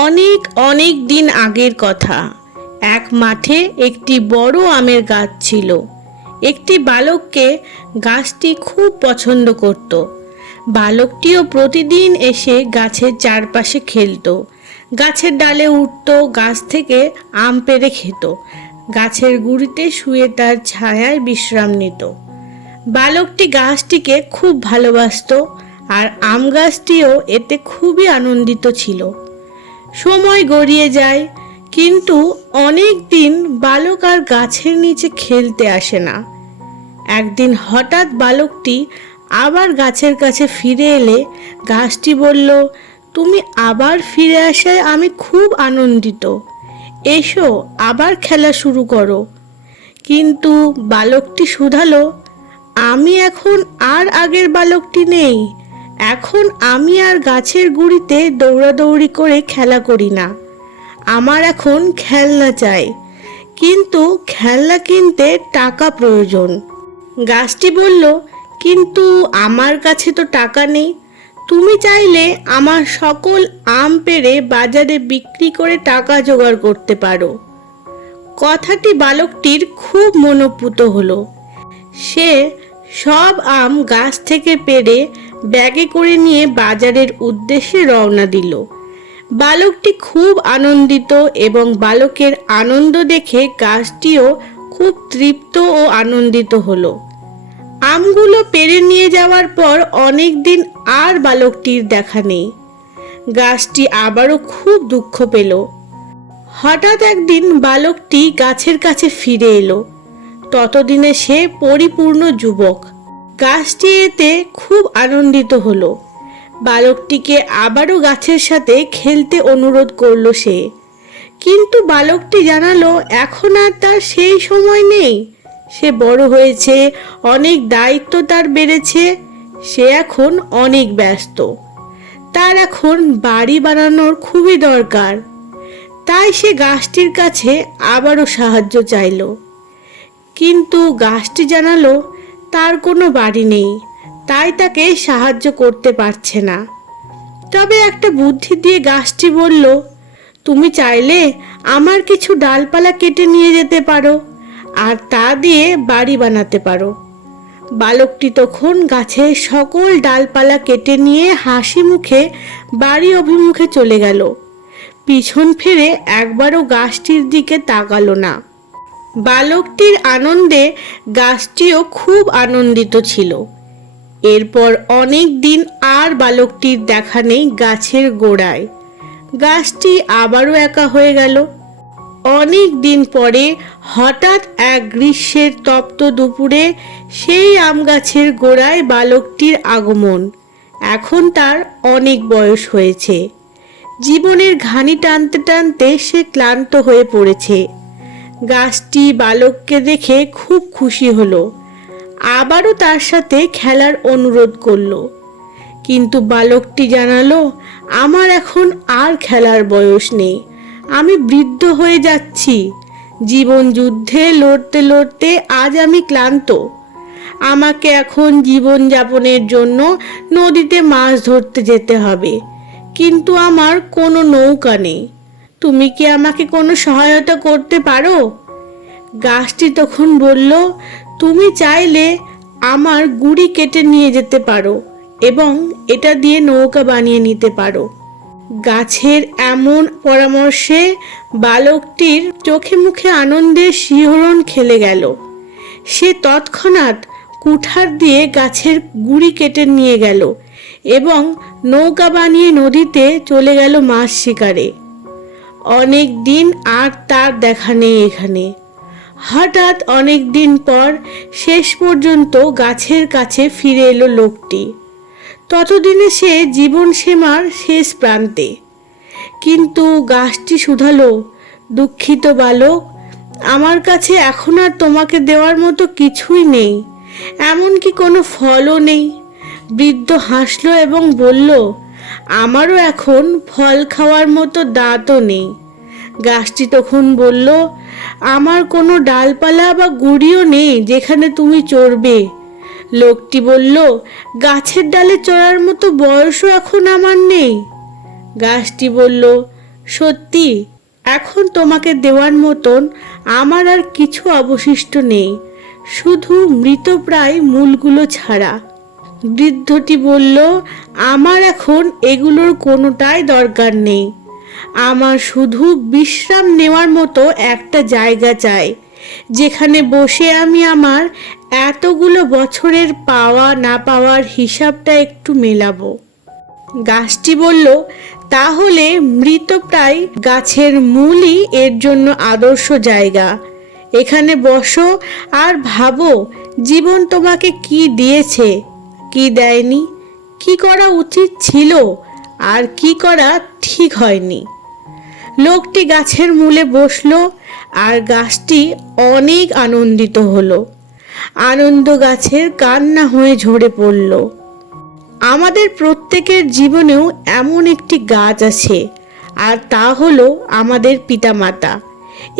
অনেক অনেক দিন আগের কথা। এক মাঠে একটি বড় আমের গাছ ছিল। একটি বালককে গাছটি খুব পছন্দ করত। বালকটিও প্রতিদিন এসে গাছের চারপাশে খেলতো, গাছের ডালে উঠত, গাছ থেকে আম পেড়ে খেত, গাছের গুঁড়িতে শুয়ে তার ছায়ায় বিশ্রাম নিত। বালকটি গাছটিকে খুব ভালোবাসতো, আর আম গাছটিও এতে খুবই আনন্দিত ছিল। সময় গড়িয়ে যায়, কিন্তু অনেক দিন বালক আর গাছের নিচে খেলতে আসে না। একদিন হঠাৎ বালকটি আবার গাছের কাছে ফিরে এলে গাছটি বলল, তুমি আবার ফিরে আসায় আমি খুব আনন্দিত, এসো আবার খেলা শুরু করো। কিন্তু বালকটি শুধালো, আমি এখন আর আগের বালকটি নেই। এখন আমি আর গাছের গুঁড়িতে দৌড়াদৌড়ি করে খেলা করি না। আমার এখন খেলনা চাই, কিন্তু খেলনা কিনতে টাকা প্রয়োজন। গাছটি বলল, কিন্তু আমার কাছে তো টাকা নেই। তুমি চাইলে আমার সকল আম পেড়ে বাজারে বিক্রি করে টাকা জোগাড় করতে পারো। কথাটি বালকটির খুব মনোপুত হলো। সে সব আম গাছ থেকে পেড়ে ব্যাগে করে নিয়ে বাজারের উদ্দেশ্যে রওনা দিল। বালকটি খুব আনন্দিত, এবং বালকের আনন্দ দেখে গাছটিও খুব তৃপ্ত ও আনন্দিত হলো। আমগুলো পেড়ে নিয়ে যাওয়ার পর অনেক দিন আর বালকটির দেখা নেই। গাছটি আবারও খুব দুঃখ পেল। হঠাৎ একদিন বালকটি গাছের কাছে ফিরে এলো। ততদিনে সে পরিপূর্ণ যুবক। গাছটি এতে খুব আনন্দিত হলো। বালকটিকে আবারও গাছের সাথে খেলতে অনুরোধ করলো সে। কিন্তু বালকটি জানালো এখন আর তার সেই সময় নেই। সে বড় হয়েছে, অনেক দায়িত্ব তার বেড়েছে, সে এখন অনেক ব্যস্ত। তার এখন বাড়ি বানানোর খুবই দরকার। তাই সে গাছটির কাছে আবারও সাহায্য চাইল। কিন্তু গাছটি জানালো তার কোনো বাড়ি নেই, তাই তাকে সাহায্য করতে পারছে না। তবে একটা বুদ্ধি দিয়ে গাছটি বলল, তুমি চাইলে আমার কিছু ডালপালা কেটে নিয়ে যেতে পারো, আর তা দিয়ে বাড়ি বানাতে পারো। বালকটি তখন গাছের সকল ডালপালা কেটে নিয়ে হাসি মুখে বাড়ি অভিমুখে চলে গেল। পিছন ফিরে একবারও গাছটির দিকে তাকালো না। বালকটির আনন্দে গাছটিও খুব আনন্দিত ছিল। এরপর অনেক দিন আর বালকটির দেখা নেই গাছের গোড়ায়। গাছটি আবারও একা হয়ে গেল। অনেক দিন পরে হঠাৎ এক গ্রীষ্মের তপ্ত দুপুরে সেই আম গাছের গোড়ায় বালকটির আগমন। এখন তার অনেক বয়স হয়েছে। জীবনের ঘানি টানতে টানতে সে ক্লান্ত হয়ে পড়েছে। গাছটি বালককে দেখে খুব খুশি হলো। আবারও তার সাথে খেলার অনুরোধ করলো। কিন্তু বালকটি জানালো, আমার এখন আর খেলার বয়স নেই। আমি বৃদ্ধ হয়ে যাচ্ছি। জীবন যুদ্ধে লড়তে লড়তে আজ আমি ক্লান্ত। আমাকে এখন জীবন যাপনের জন্য নদীতে মাছ ধরতে যেতে হবে, কিন্তু আমার কোনো নৌকা নেই। তুমি কি আমাকে কোনো সহায়তা করতে পারো? গাছটি তখন বলল, তুমি চাইলে আমার গুঁড়ি কেটে নিয়ে যেতে পারো এবং এটা দিয়ে নৌকা বানিয়ে নিতে পারো। গাছের এমন পরামর্শে বালকটির চোখে মুখে আনন্দের শিহরণ খেলে গেল। সে তৎক্ষণাৎ কুঠার দিয়ে গাছের গুঁড়ি কেটে নিয়ে গেল এবং নৌকা বানিয়ে নদীতে চলে গেল মাছ শিকারে। অনেক দিন আর তার দেখা নেই এখানে। হঠাৎ অনেক দিন পর শেষ পর্যন্ত গাছের কাছে ফিরে এলো লোকটি। ততদিনে সে জীবন সীমার শেষ প্রান্তে। কিন্তু গাছটি শুধালো, দুঃখিত বালক, আমার কাছে এখন আর তোমাকে দেওয়ার মতো কিছুই নেই, এমনকি কোনো ফলও নেই। বৃদ্ধ হাসলো এবং বলল, আমারও এখন ফল খাওয়ার মতো দাঁতও নেই। গাছটি তখন বলল, আমার কোনো ডালপালা বা গুঁড়িও নেই যেখানে তুমি চড়বে। লোকটি বলল, গাছের ডালে চড়ার মতো বয়সও এখন আমার নেই। গাছটি বলল, সত্যি এখন তোমাকে দেওয়ার মতন আমার আর কিছু অবশিষ্ট নেই, শুধু মৃতপ্রায় মূলগুলো ছাড়া। বৃদ্ধটি বলল, আমার এখন এগুলোর কোনোটাই দরকার নেই। আমার শুধু বিশ্রাম নেওয়ার মতো একটা জায়গা চাই, যেখানে বসে আমি আমার এতগুলো বছরের পাওয়া না পাওয়ার হিসাবটা একটু মেলাবো। গাছটি বলল, তাহলে মৃতপ্রায় গাছের মূলই এর জন্য আদর্শ জায়গা। এখানে বসো আর ভাবো জীবন তোমাকে কি দিয়েছে, কি দেয়নি, কি করা উচিত ছিল আর কি করা ঠিক হয়নি। লোকটি গাছের মূলে বসলো আর গাছটি অনেক আনন্দিত হলো। আনন্দ গাছের কান্না হয়ে ঝরে পড়ল। আমাদের প্রত্যেকের জীবনেও এমন একটি গাছ আছে, আর তা হলো আমাদের পিতামাতা।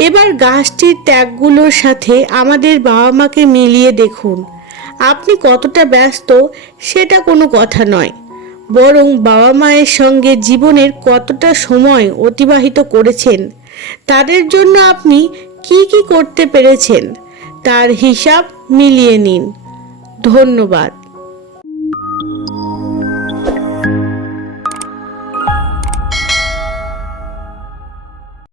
এবার গাছটির ত্যাগগুলোর সাথে আমাদের বাবা মাকে মিলিয়ে দেখুন। আপনি কতটা ব্যস্ত সেটা কোনো কথা নয়, বরং বাবা মায়ের সঙ্গে জীবনের কতটা সময় অতিবাহিত করেছেন, তাদের জন্য আপনি কি কি করতে পেরেছেন তার হিসাব মিলিয়ে নিন। ধন্যবাদ।